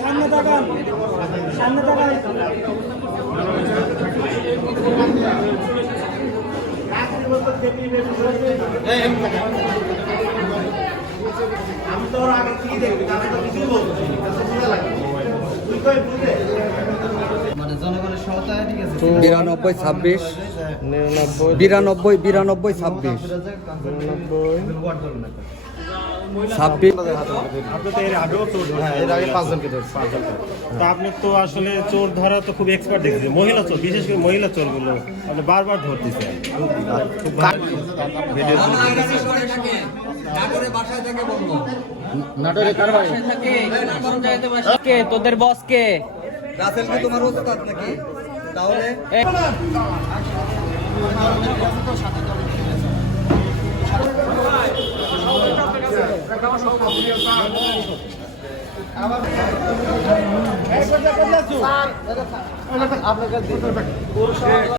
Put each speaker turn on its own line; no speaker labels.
সামনে তাকান। সামনে তাকান।
আমি তো ওর আগে কি দেখবি আমি তো কিছুই বলছি তুই কই বুঝে মানে ঠিক আছে
বিরানব্বই ছাব্বিশ।
নিরানব্বই
বিরানব্বই বিরানব্বই ছাব্বিশ।
নিরানব্বই
ছাব্বিশ।
আপনি তো এর আগেও চোর হ্যাঁ এর আগে পাঁচজনকে ধরছি। তা আপনি তো আসলে চোর ধরা তো খুব এক্সপার্ট দেখছি। মহিলা চোর বিশেষ করে মহিলা চোরগুলো আপনি বারবার ধরতেছে খুব
নাটোরে কার বাড়ি
তোদের বস কে?
রাসেল কি? তোমার ওস্তাদ নাকি? তাহলে আপনার কাছে